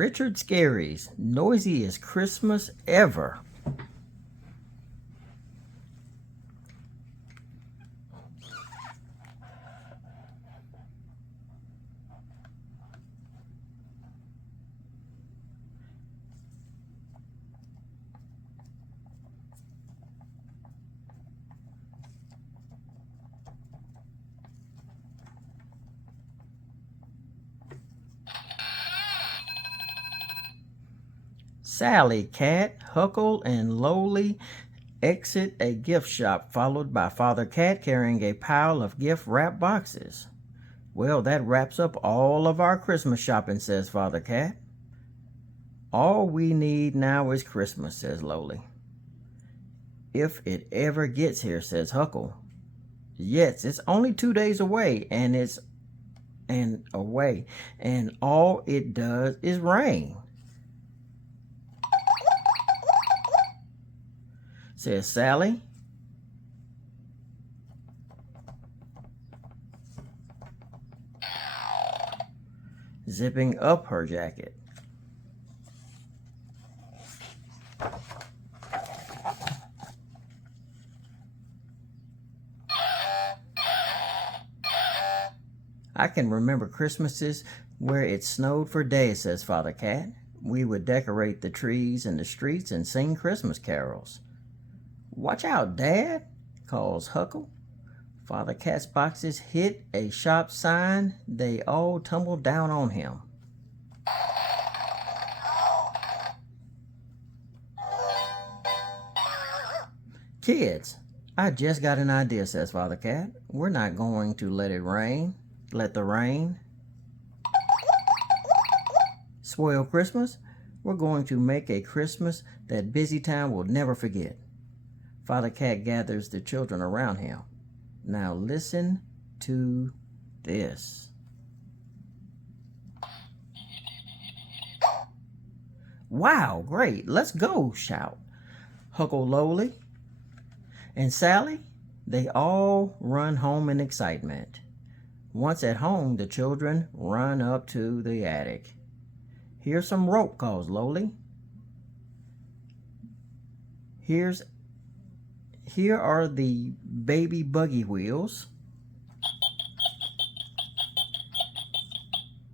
Richard Scarry's Noisiest Christmas Ever. Sally Cat, Huckle, and Lowly exit a gift shop, followed by Father Cat carrying a pile of gift wrap boxes. Well, that wraps up all of our Christmas shopping, says Father Cat. All we need now is Christmas, says Lowly. If it ever gets here, says Huckle. Yes, it's only 2 days away, and all it does is rain, says Sally. Zipping up her jacket. I can remember Christmases where it snowed for days, says Father Cat. We would decorate the trees in the streets and sing Christmas carols. Watch out, Dad, calls Huckle. Father Cat's boxes hit a shop sign. They all tumbled down on him. Kids, I just got an idea, says Father Cat. We're not going to let the rain spoil Christmas. We're going to make a Christmas that Busy Town will never forget. Father Cat gathers the children around him. Now listen to this. Wow, great, let's go, shout Huckle, Lowly, and Sally. They all run home in excitement. Once at home, the children run up to the attic. Here's some rope, calls Lowly. Here are the baby buggy wheels,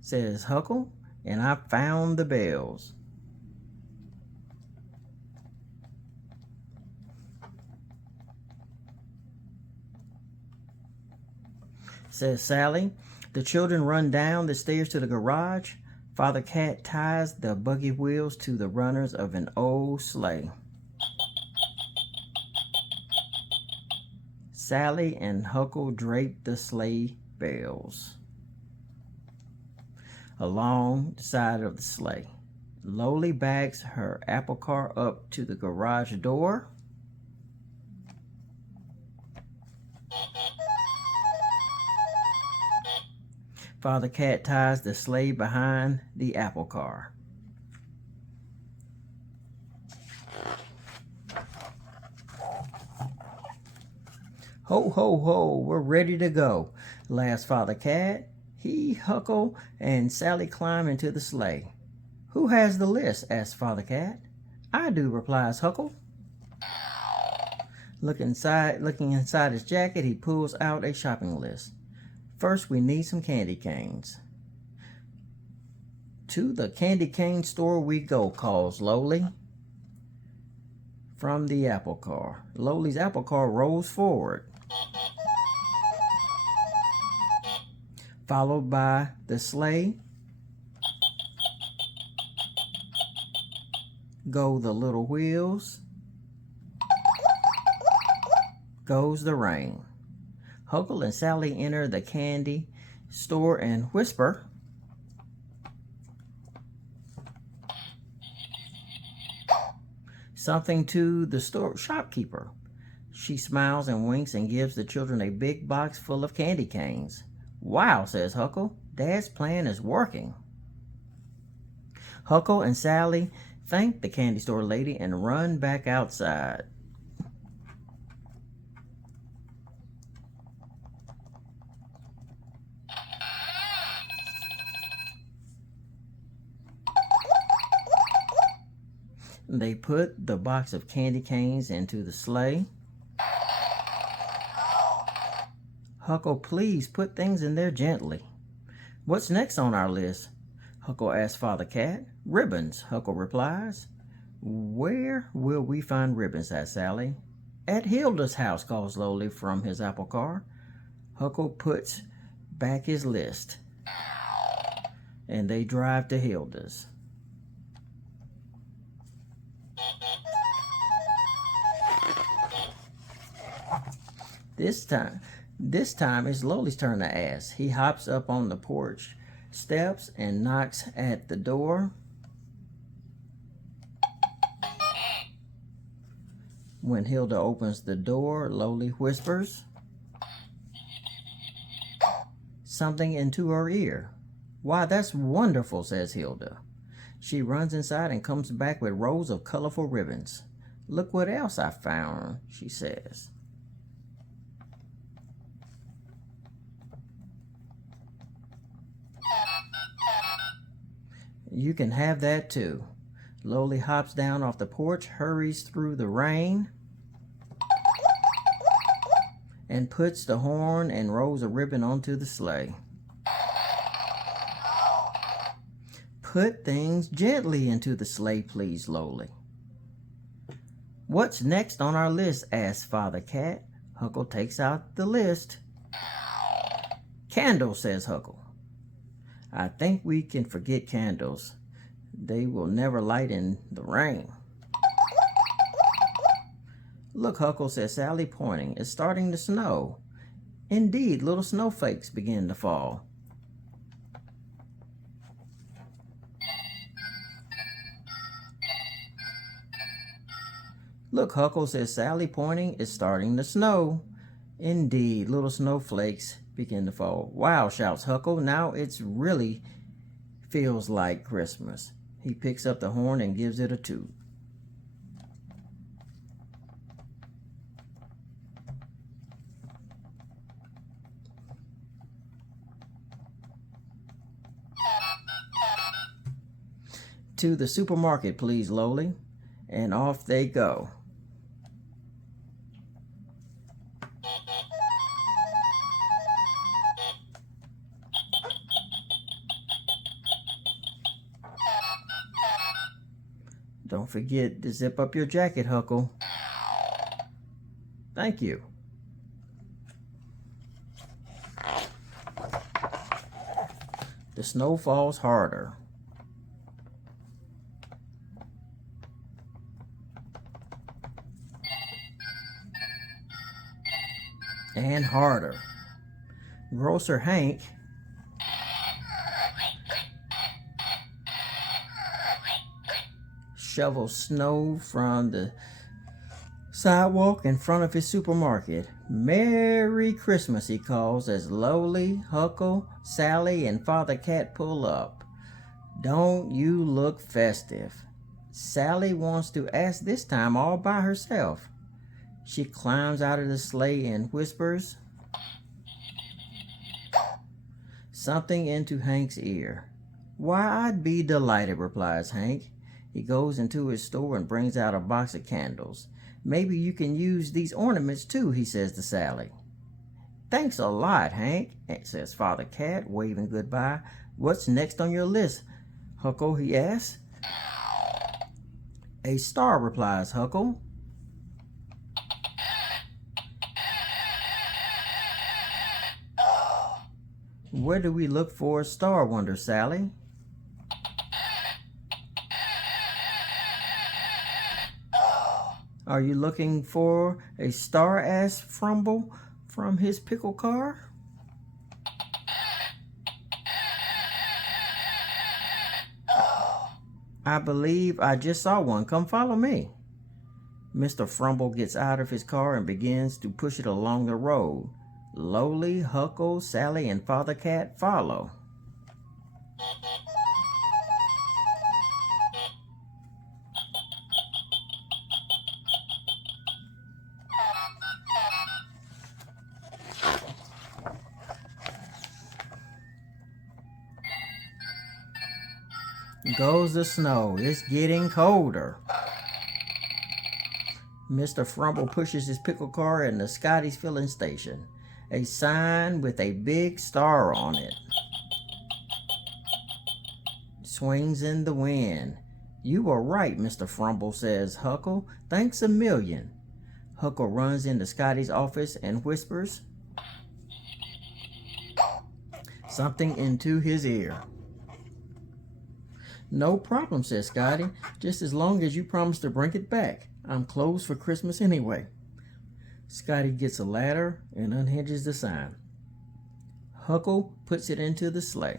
says Huckle, and I found the bells. Says Sally. The children run down the stairs to the garage. Father Cat ties the buggy wheels to the runners of an old sleigh. Sally and Huckle drape the sleigh bells along the side of the sleigh. Lowly backs her apple car up to the garage door. Father Cat ties the sleigh behind the apple car. Ho, ho, ho, we're ready to go, laughs Father Cat. He, Huckle, and Sally climb into the sleigh. Who has the list, asks Father Cat. I do, replies Huckle. Looking inside his jacket, he pulls out a shopping list. First, we need some candy canes. To the candy cane store we go, calls Lowly from the apple car. Lowly's apple car rolls forward, followed by the sleigh. Go the little wheels. Goes the rain. Huckle and Sally enter the candy store and whisper, something to the store shopkeeper. She smiles and winks and gives the children a big box full of candy canes. Wow, says Huckle, Dad's plan is working. Huckle and Sally thank the candy store lady and run back outside. They put the box of candy canes into the sleigh. Huckle, please put things in there gently. What's next on our list? Huckle asks Father Cat. Ribbons, Huckle replies. Where will we find ribbons? Asks Sally. At Hilda's house, calls Lowly from his apple car. Huckle puts back his list, and they drive to Hilda's. This time it's Lowly's turn to ask. He hops up on the porch steps and knocks at the door. When Hilda opens the door, Lowly whispers something into her ear. Why, that's wonderful, says Hilda. She runs inside and comes back with rows of colorful ribbons. Look what else I found, she says. You can have that too. Lowly hops down off the porch, hurries through the rain, and puts the horn and rows of ribbon onto the sleigh. Put things gently into the sleigh, please, Lowly. What's next on our list? Asks Father Cat. Huckle takes out the list. Candles, says Huckle. I think we can forget candles. They will never light in the rain. Look, Huckle, says Sally, pointing. It's starting to snow. Indeed, little snowflakes begin to fall. Look, Huckle, says Sally, pointing. It's starting to snow. Indeed, little snowflakes begin to fall. Wow, shouts Huckle. Now it's really feels like Christmas. He picks up the horn and gives it a toot. To the supermarket, please, Lowly. And off they go. Don't forget to zip up your jacket, Huckle. Thank you. The snow falls harder. And harder. Grocer Hank shovels snow from the sidewalk in front of his supermarket. Merry Christmas, he calls as Lowly, Huckle, Sally, and Father Cat pull up. Don't you look festive? Sally wants to ask this time all by herself. She climbs out of the sleigh and whispers something into Hank's ear. Why, I'd be delighted, replies Hank. He goes into his store and brings out a box of candles. Maybe you can use these ornaments too, he says to Sally. Thanks a lot, Hank, says Father Cat, waving goodbye. What's next on your list, Huckle, he asks. A star, replies Huckle. Where do we look for a star, wonders Sally. Are you looking for a star? Asks Frumble from his pickle car. I believe I just saw one. Come follow me. Mr. Frumble gets out of his car and begins to push it along the road. Lowly, Huckle, Sally, and Father Cat follow. Goes the snow. It's getting colder. Mr. Frumble pushes his pickle car in the Scotty's filling station. A sign with a big star on it swings in the wind. You were right, Mr. Frumble, says Huckle. Thanks a million. Huckle runs into Scotty's office and whispers something into his ear. No problem, says Scotty, just as long as you promise to bring it back. I'm closed for Christmas anyway. Scotty gets a ladder and unhinges the sign. Huckle puts it into the sleigh.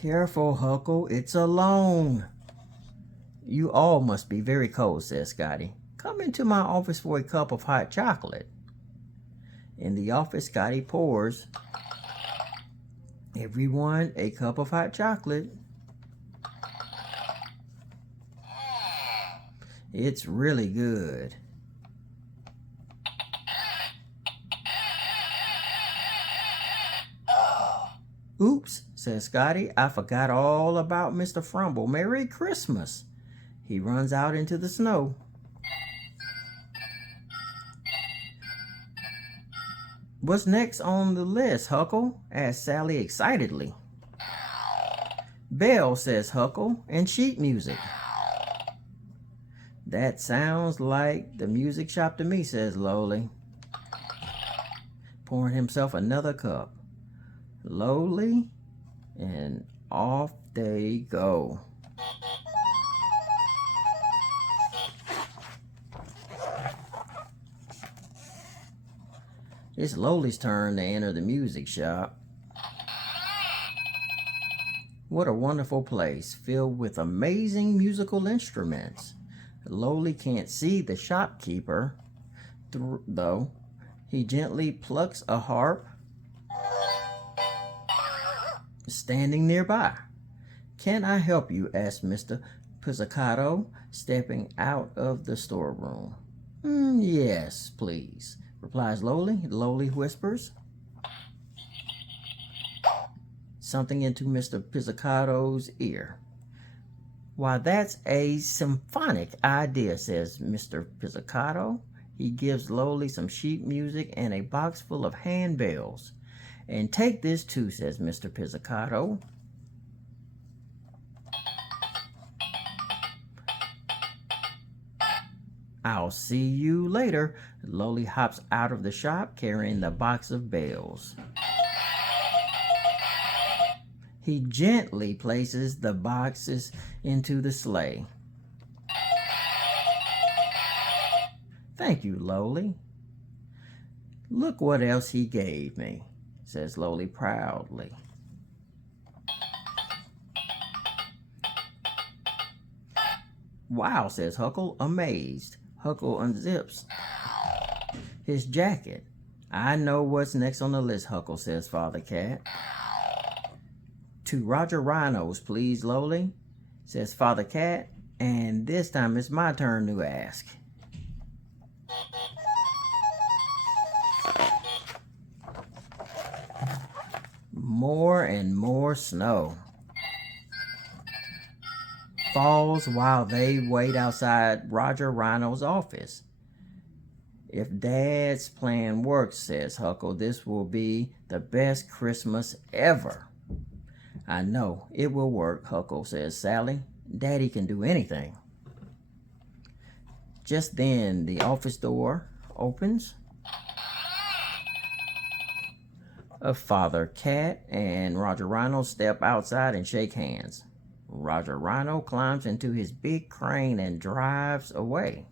Careful, Huckle, it's alone. You all must be very cold, says Scotty. Come into my office for a cup of hot chocolate. In the office, Scotty pours everyone a cup of hot chocolate. It's really good. Oops, says Scotty. I forgot all about Mr. Frumble. Merry Christmas. He runs out into the snow. What's next on the list, Huckle? Asks Sally excitedly. Bells, says Huckle, and sheet music. That sounds like the music shop to me, says Lowly, pouring himself another cup. Lowly, and off they go. It's Lowly's turn to enter the music shop. What a wonderful place, filled with amazing musical instruments. Lowly can't see the shopkeeper, though. He gently plucks a harp standing nearby. Can I help you? Asks Mr. Pizzicato, stepping out of the storeroom. Yes, please, replies Lowly. Lowly whispers something into Mr. Pizzicato's ear. Why, that's a symphonic idea, says Mr. Pizzicato. He gives Lowly some sheet music and a box full of handbells. And take this too, says Mr. Pizzicato. I'll see you later. Lowly hops out of the shop carrying the box of bells. He gently places the boxes into the sleigh. Thank you, Lowly. Look what else he gave me, says Lowly proudly. Wow, says Huckle, amazed. Huckle unzips his jacket. I know what's next on the list, Huckle, says Father Cat. To Roger Rhinos, please, Lowly, says Father Cat, and this time it's my turn to ask. More and more snow falls while they wait outside Roger Rhino's office. If Dad's plan works, says Huckle, this will be the best Christmas ever. I know it will work, Huckle, says Sally. Daddy can do anything. Just then, the office door opens. Father Cat and Roger Rhino step outside and shake hands. Roger Rhino climbs into his big crane and drives away.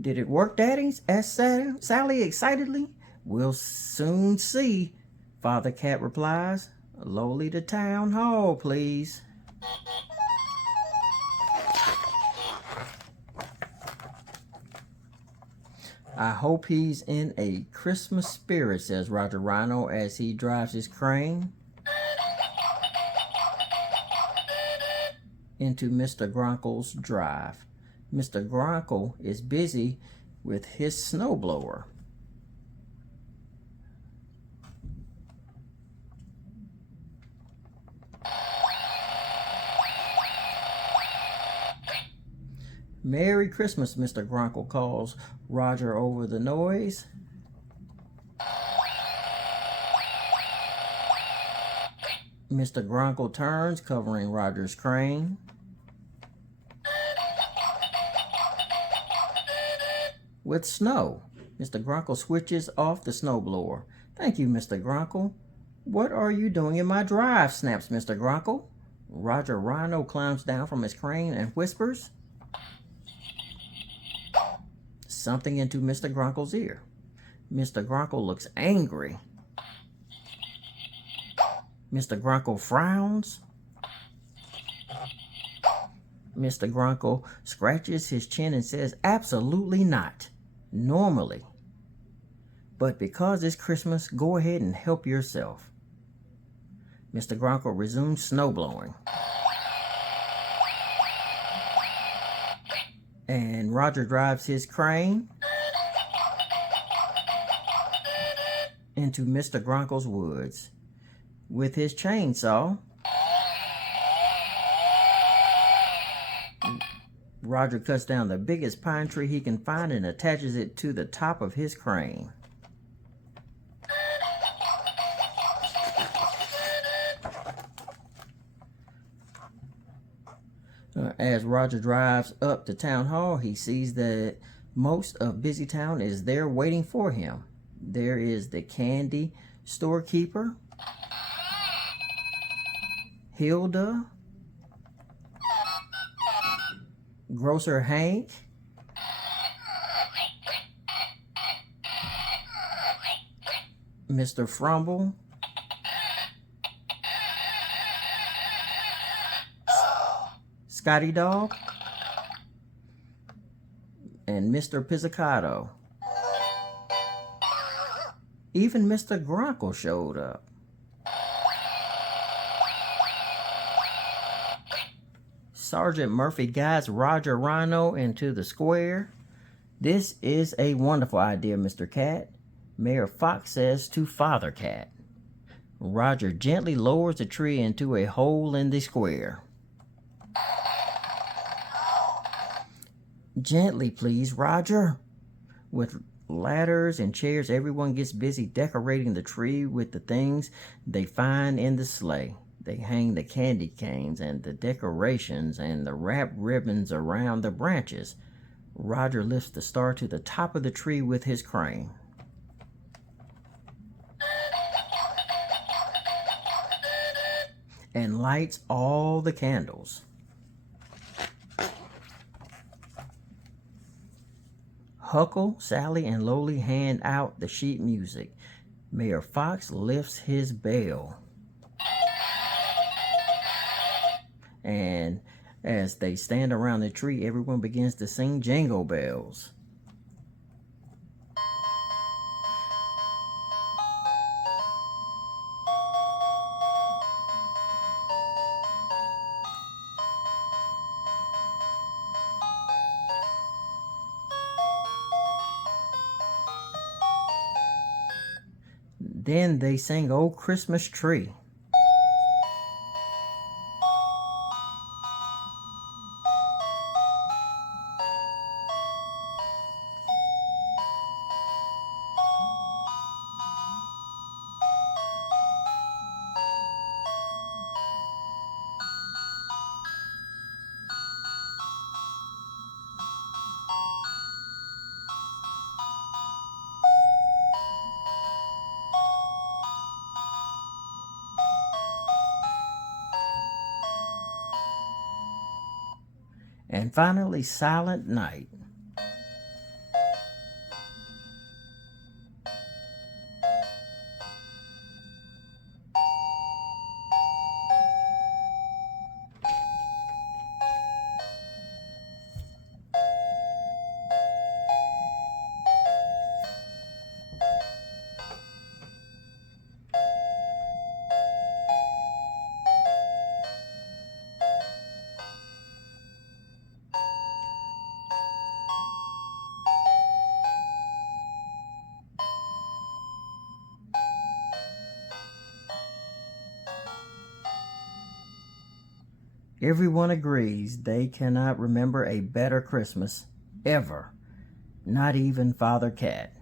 Did it work, Daddy? Asked Sally excitedly. We'll soon see, Father Cat replies. Lowly to town hall, please. I hope he's in a Christmas spirit, says Roger Rhino as he drives his crane into Mr. Grunkle's drive. Mr. Grunkle is busy with his snowblower. Merry Christmas, Mr. Grunkle calls Roger over the noise. Mr. Grunkle turns, covering Roger's crane. With snow, Mr. Grunkle switches off the snowblower. Thank you, Mr. Grunkle. What are you doing in my drive? Snaps Mr. Grunkle. Roger Rhino climbs down from his crane and whispers something into Mr. Grunkle's ear. Mr. Grunkle looks angry. Mr. Grunkle frowns. Mr. Grunkle scratches his chin and says, absolutely not. Normally. But because it's Christmas, go ahead and help yourself. Mr. Grunkle resumes snowblowing. And Roger drives his crane into Mr. Grunkle's woods. With his chainsaw, Roger cuts down the biggest pine tree he can find and attaches it to the top of his crane. As Roger drives up to Town Hall, he sees that most of Busy Town is there waiting for him. There is the candy storekeeper, Hilda, Grocer Hank, Mr. Frumble, Scotty Dog, and Mr. Pizzicato. Even Mr. Grunkle showed up. Sergeant Murphy guides Roger Rhino into the square. This is a wonderful idea, Mr. Cat, Mayor Fox says to Father Cat. Roger gently lowers the tree into a hole in the square. Gently, please, Roger. With ladders and chairs, everyone gets busy decorating the tree with the things they find in the sleigh. They hang the candy canes and the decorations and the wrap ribbons around the branches. Roger lifts the star to the top of the tree with his crane. And lights all the candles. Huckle, Sally, and Lowly hand out the sheet music. Mayor Fox lifts his bell. And as they stand around the tree, everyone begins to sing Jingle Bells. Then they sing "Oh Christmas Tree." And finally, Silent Night. Everyone agrees they cannot remember a better Christmas ever, not even Father Cat.